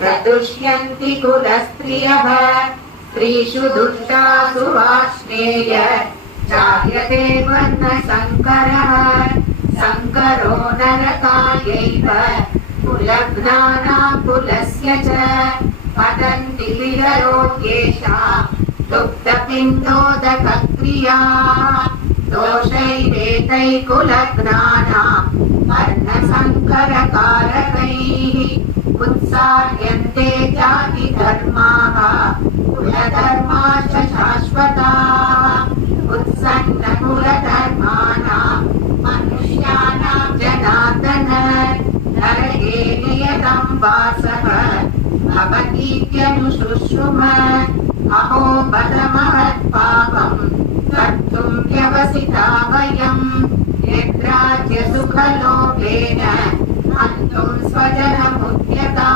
प्रतुष्यन्ति कुलस्त्रियः स्त्रीषु दुष्टासु वार्ष्णेय जायते वर्णसङ्करः सङ्करो नरकायैव कुलघ्नानां कुलस्य च पतन्ति विररोग्येषा दुग्धपिण्डोदकक्रियाः दोषैरेतैः कुलघ्नानां वर्णसङ्करकारकैः उत्सार्यन्ते जातिधर्माः कुलधर्माश्च शाश्वताः उत्सन्नकुलधर्माणां मनुष्याणां जनार्दन नरके नियतं वासः भवतीत्यनुशुश्रुम अहो बत महत्पापं कर्तुं व्यवसिता वयं यद्राज्यसुखलोभेन हन्तुं स्वजनमुद्यता।